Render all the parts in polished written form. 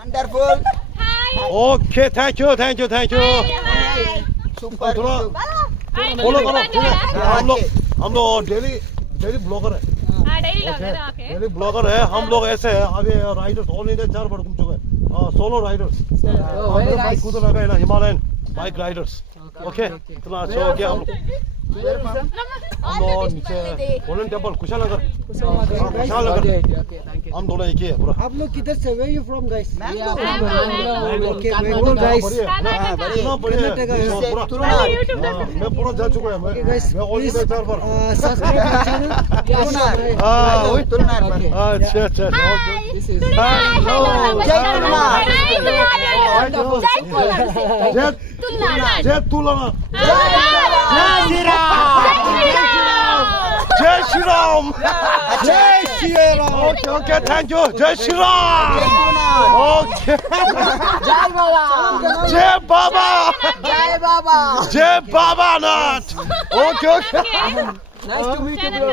Wonderful. Okay thank you thank you thank you Super. थोड़ा follow करो ठीक है हम लोग डेली डेली ब्लॉगर है डेली ब्लॉगर है हम लोग ऐसे है अभी राइडर्स ऑल इंडिया 4 बार घूम चुके हैं सोलो राइडर्स बाइक कूद लगा है ना हिमालयन बाइक राइडर्स ओके इतना अच्छा हो गया हम लोग नीचे गोल्डन टेम्पल कुशालनगर हम दोनों एक ही है पूरा आप लोग किधर से where you from guys? Okay, Bangalore guys. इतना बढ़िया है पूरा मैं पूरा जा चुका है मैं ऑल इंडिया 4 बार Subscribe my channel. Tulnar. अच्छा अच्छा जय तुलना जय Shri Ram okay okay thank you जय श्री राम ओके जय बाबा जय बाबा नाथ okay okay Nice to meet you bro.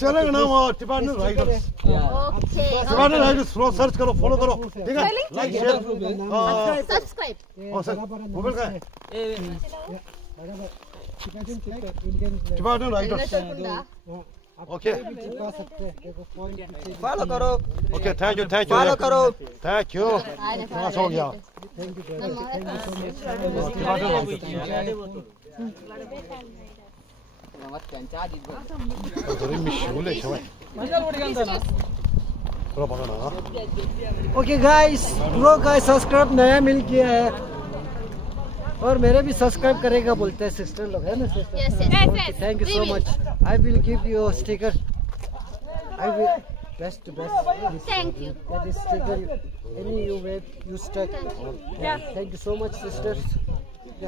चलेगा ना वो Tibetan riders Tibetan riders flow search करो फॉलो करो ठीक है लाइक शेयर सब्सक्राइब मोबाइल का है टिबाटन राइडर्स ओके Follow करो. ओके थैंक यू Follow करो. थैंक यू पास हो गया टिबाटन Okay guys, bro का सब्सक्राइब नया मिल गया है और मेरे भी सब्सक्राइब करेगा बोलते हैं सिस्टर लोग है ना sister thank you so much I will give you sticker I will best Thank you. this sticker any you wear you stuck thank you so much sisters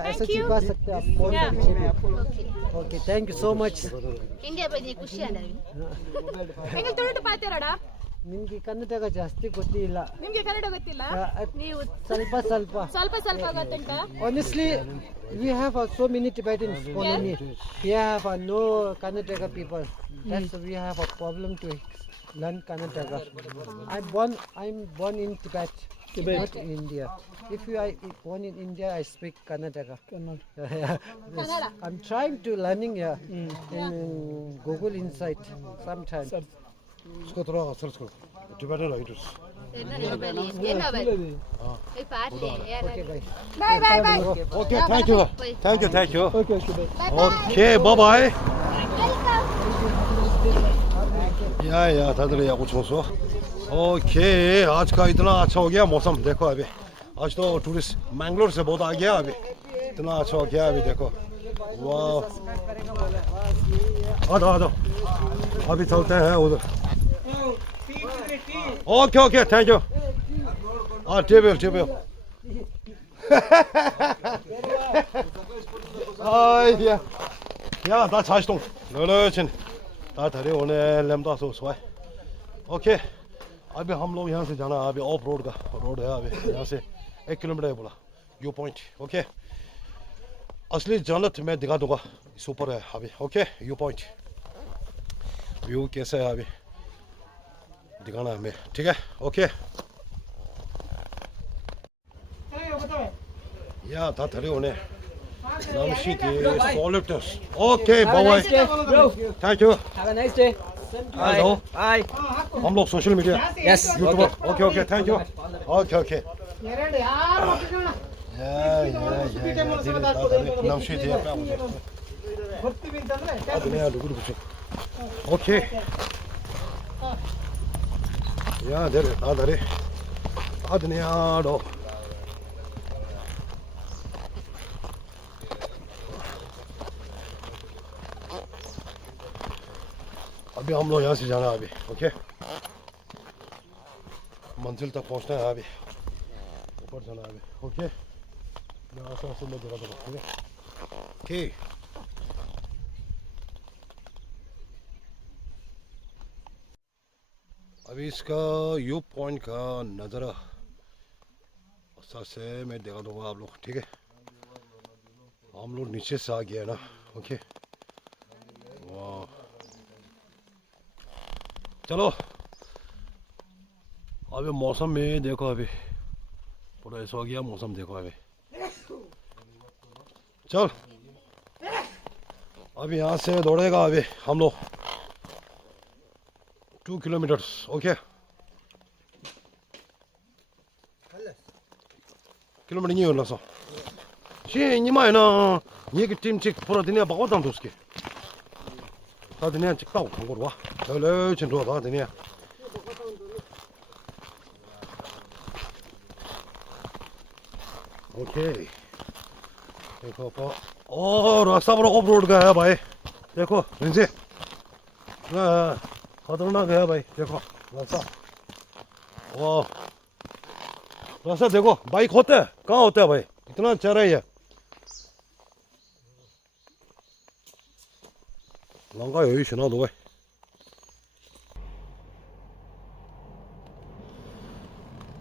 ऐसा चिपका सकते हैं आप फोन के पीछे भी okay thank you so much India ಬಗ್ಗೆ ಖುಷಿ ಅಂದ್ರೆ ಹೆಂಗೆ ತುಳುಟು ಪಾತಿರೋಡ ನಿಮ್ಗೆ ಕನ್ನಡ ಜಾಸ್ತಿ ಗೊತ್ತಿಲ್ಲ ನಿಮ್ಗೆ ಕನ್ನಡ ಗೊತ್ತಿಲ್ಲ ನೀವು ಸ್ವಲ್ಪ ಸ್ವಲ್ಪ ಸ್ವಲ್ಪ ಸ್ವಲ್ಪ ಗೊತ್ತುಂಟಾ honestly we have so many Tibetans colony we have no Kannada people that's we have a problem to learn Kannada I'm born in Tibet not in India if you are born in India I speak Kannada yes. I'm trying to learning in Google Insight sometimes इसको थोड़ा search करो Tibetan riders ಏನು ಈ party okay bye bye bye bye okay thank you okay bye bye या दादर या कुछ हो ओके आज का इतना अच्छा हो गया मौसम देखो अभी आज तो टूरिस्ट मैंगलोर से बहुत आ गया अभी इतना अच्छा हो गया अभी देखो वाह आ जाओ अभी चलते हैं उधर okay okay thank you table 야, 나 자시동 너는 다 다리 오늘 램다서 좋아. Okay अभी हम लोग यहाँ से जाना है अभी ऑफ रोड का रोड है अभी यहाँ से 1 किलोमीटर है बोला व्यू पॉइंट ओके असली जन्नत मैं दिखा दूंगा सुपर है अभी ओके व्यू पॉइंट व्यू कैसा है अभी दिखाना है हमें ठीक है ओके या था थरे होने okay bye thank you have a nice day hello bye हम लोग social media yes YouTuber okay okay thank you okay okay okay या दरे आदरे आदने आडो अभी हम लोग यहाँ से जाना है अभी ओके मंजिल तक पहुँचना है अभी ऊपर जाना है अभी ओके यहाँ से मैं जगह दूँगा ठीक है ओके अभी इसका व्यू पॉइंट का नज़ारा अच्छा से मैं दिखा दूँगा आप लोग ठीक है हम लोग नीचे से आ गया ना ओके वाह चलो अभी मौसम में देखो अभी पूरा ऐसा हो गया मौसम देखो अभी चल अभी यहाँ से दौड़ेगा अभी हम लोग 2 किलोमीटर ओके किलोमीटर नहीं होना सो शी नहीं माय ना ये कि टीम चिक पूरा दुनिया बहुत दाम तो उसके 다 그냥 찍다고 간 거로 와. 저래 진도가 다 되냐. ओके देखो तो और रास्ता बड़ा ऑफ रोड का है भाई देखो नीचे खतरनाक है भाई देखो रास्ता वाह रास्ता देखो बाइक होता है कहाँ होता है भाई इतना चढ़ाई है लंका 여유 신어도 भाई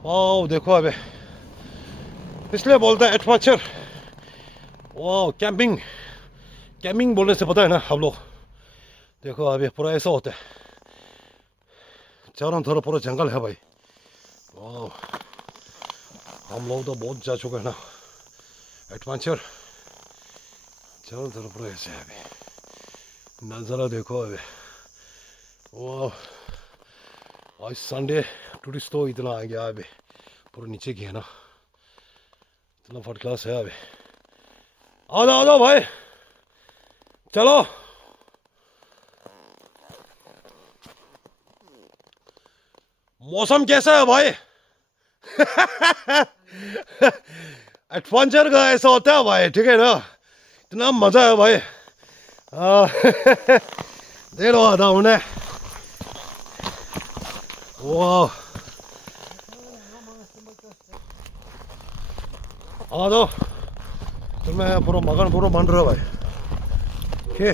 वाह देखो अबे इसलिए बोलता है एडवेंचर वाह कैंपिंग कैंपिंग बोलने से पता है ना हम लोग देखो अभी पूरा ऐसा होता है चारों तरफ पूरा जंगल है भाई वाह हम लोग तो बहुत जा चुके हैं ना एडवेंचर चारों तरफ पूरा ऐसे है अभी नज़ारा देखो अभी वाह आज संडे टूरिस्ट तो इतना आ गया अभी पूरा नीचे की है ना इतना फर्स्ट क्लास है अभी आ जाओ भाई चलो मौसम कैसा है भाई एडवेंचर का ऐसा होता है भाई ठीक है ना इतना मजा है भाई देख लो आता उन्हें वाह आ जाओ तो मैं पूरा मकान पूरा बन रहा भाई ओके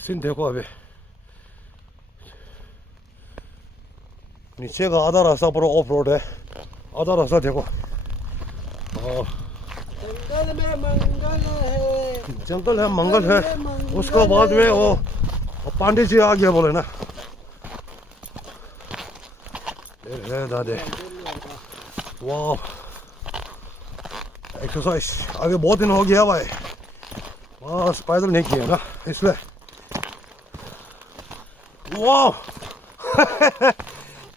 सीन देखो अभी नीचे का आधा रास्ता पूरा ऑफ रोड है आधा रास्ता देखो जंगल में मंगल है जंगल है मंगल है उसको बाद में वो पांडे जी आ गया बोले ना दादे वाह एक्सरसाइज आगे बहुत दिन हो गया भाई बस पैदल नहीं किया ना इसलिए वाह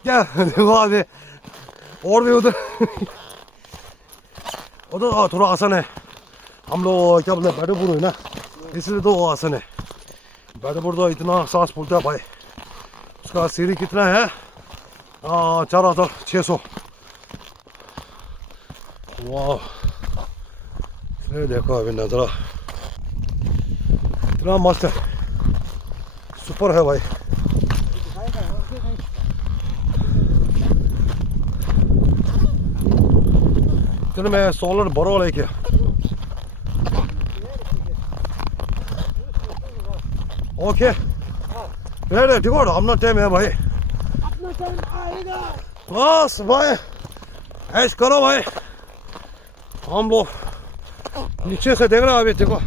क्या देखो अभी और भी उधर उधर थोड़ा आसान है हम लोग क्या बोलते हैं बैठपुर है ना इसलिए तो वो आसान है बैठपुर तो इतना सांस फूलता है भाई उसका सीढ़ी कितना है 4600 वाह इसलिए देखो अभी नज़ारा इतना मस्त है सुपर है भाई चलो मैं सोलर बरो लेके ओके रेडी ठीक है अपना टाइम है भाई अपना टाइम आएगा बस भाई ऐश करो भाई हम लोग नीचे से देख रहे हैं अभी देखो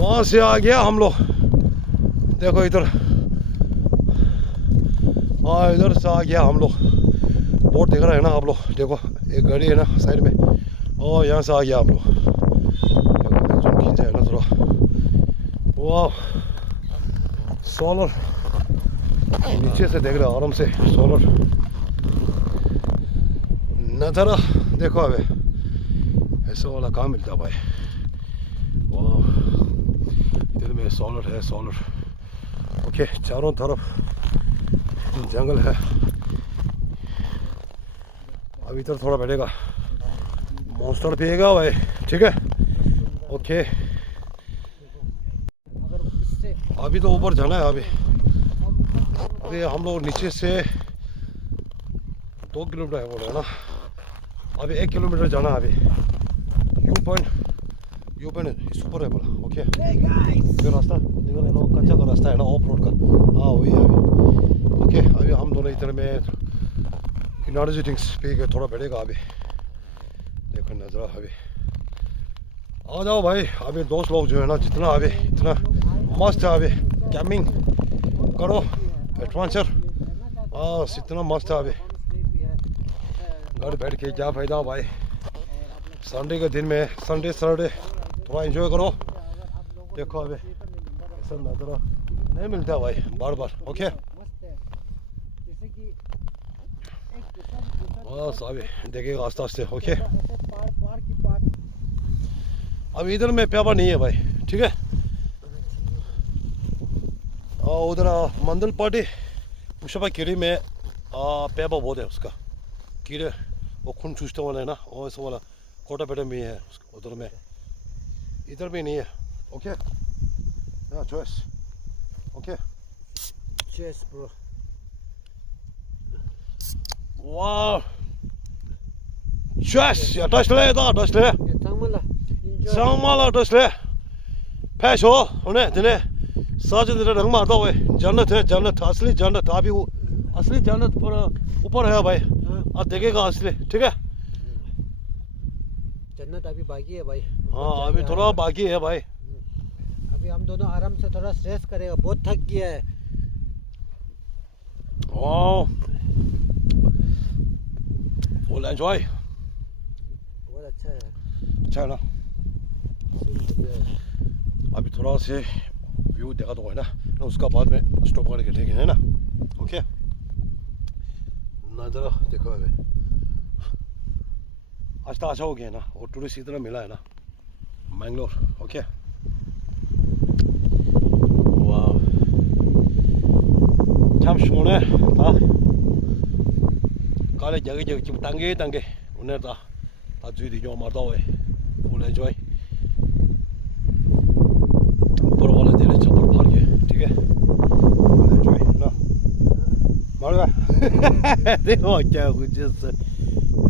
वहाँ से आ गया हम लोग देखो इधर हाँ इधर से आ गया हम लोग बोट देख रहे हैं ना आप लोग देखो एक गाड़ी है ना साइड में और यहाँ से आ गया आप लोग देखो खींचा है ना थोड़ा वाह सोलर नीचे से देख रहे हैं आराम से सोलर नज़ारा देखो अबे ऐसा वाला कहाँ मिलता भाई वाह इधर में सोलर है सोलर ओके चारों तरफ जंगल है अब इधर थोड़ा बैठेगा मॉन्स्टर पिएगा भाई ठीक है ओके अभी तो ऊपर जाना है अभी हम लोग नीचे से 2 किलोमीटर है बोले ना अभी 1 किलोमीटर जाना है अभी यू पॉइंट इस ऊपर है बोला ओके ये रास्ता देखो ना कच्चा का रास्ता है ना ऑफ रोड का हाँ वही है अभी ओके अभी हम दोनों इधर में एनर्जी ड्रिंक्स पी के थोड़ा बैठेगा अभी देखो नजरा अभी आ जाओ भाई अभी दोस्त लोग जो है ना जितना अभी इतना मस्त है अभी कैंपिंग करो एडवेंचर इतना मस्त है अभी घर बैठ के क्या फायदा भाई संडे के दिन में संडे सैटरडे थोड़ा एंजॉय करो देखो अभी ऐसा नज़ारा नहीं मिलता भाई बार बार ओके बस अभी देखेगा आस्ते आस्ते ओके अभी इधर में प्यापा नहीं है भाई ठीक है उधर मंदल पार्टी पुष्पा कीड़ी में प्यापा बहुत है उसका कीड़े वो खून चूसते वाला है ना वो ऐसा वाला कोटा पेटे में है उधर में इधर भी नहीं है okay choice okay Cheers, bro. वाह चॉइस या डसले Tangmala. Enjoy. 상마라 डसले पैसो होने दिने साजन रे रंग मारता हुए जन्नत है जन्नत असली जन्नत अभी वो असली जन्नत पर ऊपर है भाई आप देखेगा असली ठीक है जन्नत अभी बाकी है भाई हाँ अभी थोड़ा बाकी है भाई अभी हम दोनों आराम से थोड़ा स्ट्रेस करेगा बहुत थक गया है वाह फुल एंजॉय बहुत अच्छा है अच्छा है ना अभी थोड़ा से व्यू देखा तो है ना उसका बाद में स्टॉप करके ठीक है ना ओके नज़ारा देखो अभी आज तो अच्छा हो गया ना और टूरिस्ट इतना मिला है ना मैंगलोर ओके वाह 참 시원해 다 가래 저기 지금 단계 오늘 다 주의도 좀 마다오에 full enjoy ऊपर वाला तेरे चप्पल फाड़ के ठीक है full enjoy ना मारूंगा देखो क्या कुछ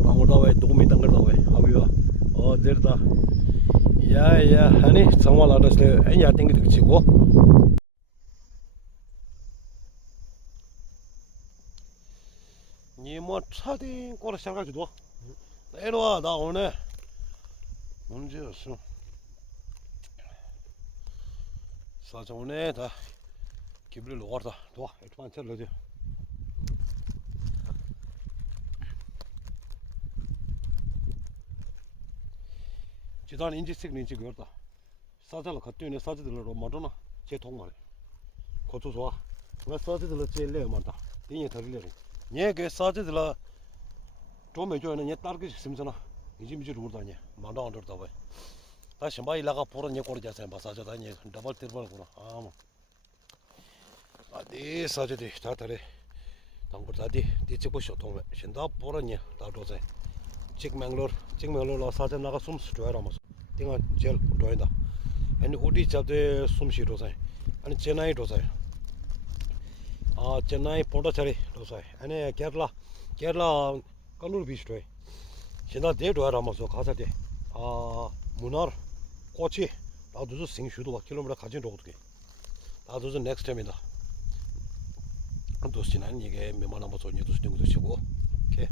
당고다오에 도움이 당거다오에 아비와 데르다 야야 아니 정말 알았어요 애냐 땡기도 치고 니뭐 차딩 꼬라 시작하지도 내려와 나 오늘 문제였어 사자 오늘 다 기분이 로가다 도와 일단 찰러지 지단 인지색 인지 그렇다 사자로 갔더니 사자들로 마도나 제 동말에 고쳐 좋아 나 사자들로 제일 내 말다 띵이 더리래 얘그 사자들로 좀 해줘는 얘 따르게 심잖아 이지미지 루르다니 마도 안 들다 봐 다시 마 일라가 보는 얘 꼬리 자세 마사자다니 더블 트리블구나 아뭐 아디 사자들 다 다래 당고다디 뒤집어셔 동네 신다 보는 얘 다도세 चिकमंगलोर साथ नागा सुम स्टोयर आमस तिंगा जेल डोइंदा एंड उडी चाबदे सुम शीट होसाय आणि चेन्नई डोसाय चेन्नई पोंडोचेरी डोसाय आणि केरला कलूर बीच डोय 신다 데 doer Amas 가사데 무나르 코치 나도서 싱슈도 와 킬로미터 가진 로드게 나도서 넥스트 타임이다 도스지난 이게 메모나 뭐 소니도 스팅도 치고 오케이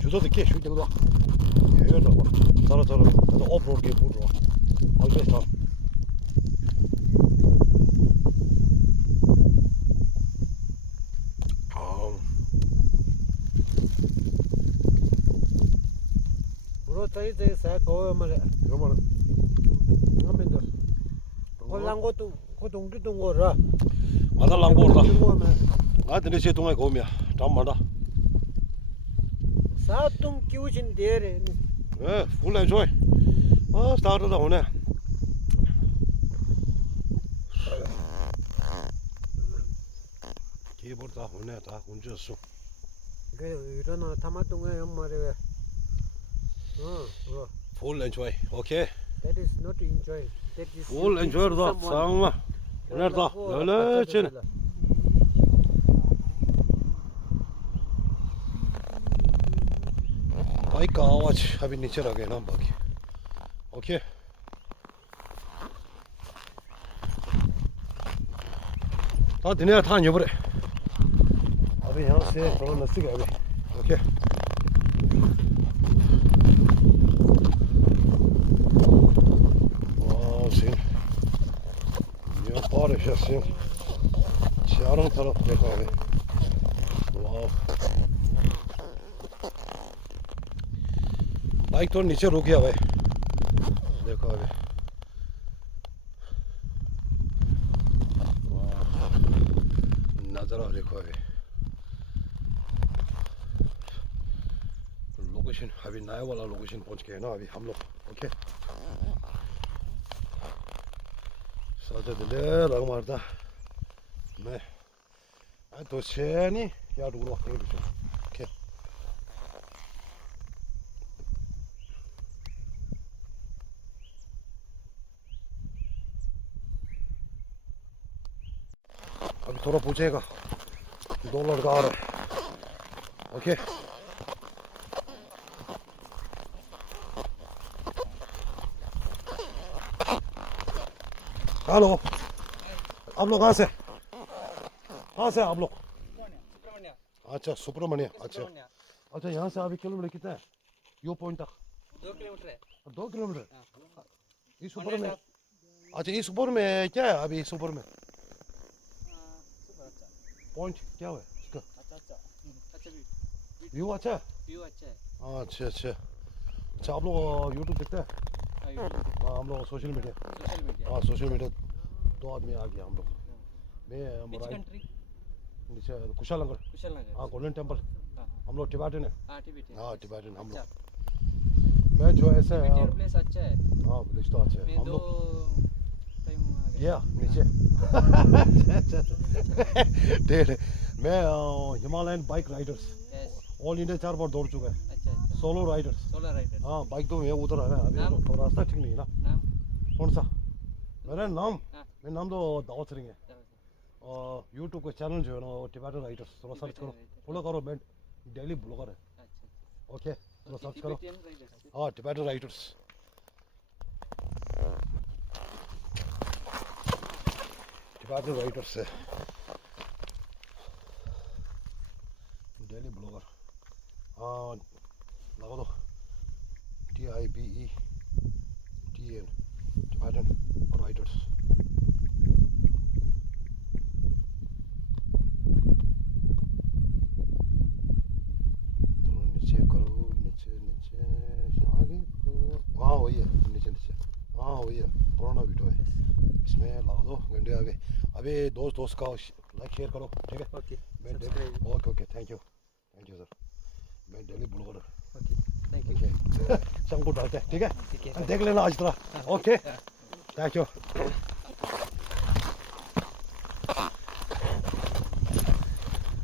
주소도 꽤 슈팅도 개열다고 살아서 오프로드 게 보러 알겠어 bro tadi saya kau malah 이거만 ngamen dah orang kau tunggu ra 마달 랑고르다 tunggu mah 아 근데 제 동네 거미야 잠만다 satung kiusin dere 예 풀 엔조이 스타트다 오네 키보드 다 오네 다 운전수 그 이러나 타마뚱에 엄마래 bro 풀 엔조이 오케이 that is not enjoy that is 풀 엔조이다 상마 오늘다 널널친 바이크 아와치 하빈 니체라게 남바기 오케이 다 드네야 다 녀버래 아비 향세 그런 거 쓰게 아비 오케이 वाह सीन ये बारिश है सीन चारों तरफ देखो अभी वाह बाइक तो नीचे रुक गया भाई देखो अभी वाह नज़ारा देखो अभी लोकेशन अभी नया वाला लोकेशन पहुंच गए ना अभी हम लोग ओके साथ दिले रंग मारता मैं तो नहीं यार दूर वक्त नहीं ओके अभी थोड़ा पूछेगा दो लड़का आ रहा है ओके हेलो आप लोग कहाँ से आप लोग अच्छा सुब्रमण्य अच्छा अच्छा यहाँ से अभी किलोमीटर कितना है यो पॉइंट तक 2 किलोमीटर है 2 किलोमीटर इस ऊपर में अच्छा इस ऊपर में क्या है अभी इस ऊपर में पॉइंट क्या है इसका अच्छा व्यू अच्छा है व्यू अच्छा है अच्छा अच्छा अच्छा आप लोग यूट्यूब देखते हैं हाँ हम लोग सोशल मीडिया हाँ सोशल मीडिया 2 आदमी आ गया हम लोग मैं कंट्री नीचे कुशालनगर हाँ गोल्डन टेम्पल हम लोग टिबेटन है हाँ टिबेटन हम लोग मैं जो ऐसे प्लेस अच्छा है हाँ विलेज तो अच्छा है हम लोग टाइम आ गया गया नीचे ठीक है मैं Himalayan bike Riders yes all India 4 बार दौड़ चुका है अच्छा अच्छा सोलो राइडर्स सोलर राइडर हाँ बाइक तो मैं उतर आया अभी नाम? तो रास्ता ठीक नहीं है ना नाम कौन सा मेरा नाम हाँ। मेरा नाम तो दाऊद सिंह है और यूट्यूब का चैनल जो है ना वो टिबेटन राइडर्स थोड़ा सर्च करो फॉलो करो मैं डेली ब्लॉगर है अच्छा ओके थोड़ा सर्च करो टिबेटियन राइडर्स हाँ टिबेटन राइडर्स टिबेटन राइडर्स है डेली ब्लॉगर हाँ लगा दो TIBETN टिबेटन राइडर्स नीचे करो नीचे नीचे आगे तो हाँ वही है नीचे नीचे हाँ वही है पुराना वीडियो है इसमें लगा दो घंटे आगे अभी दोस्त का लाइक शेयर करो ठीक है ओके मैं okay okay thank you sir मैं daily blogger okay thank you okay शंकु डालते हैं ठीक है ठीक है देख लेना आज तरह ओके थैंक यू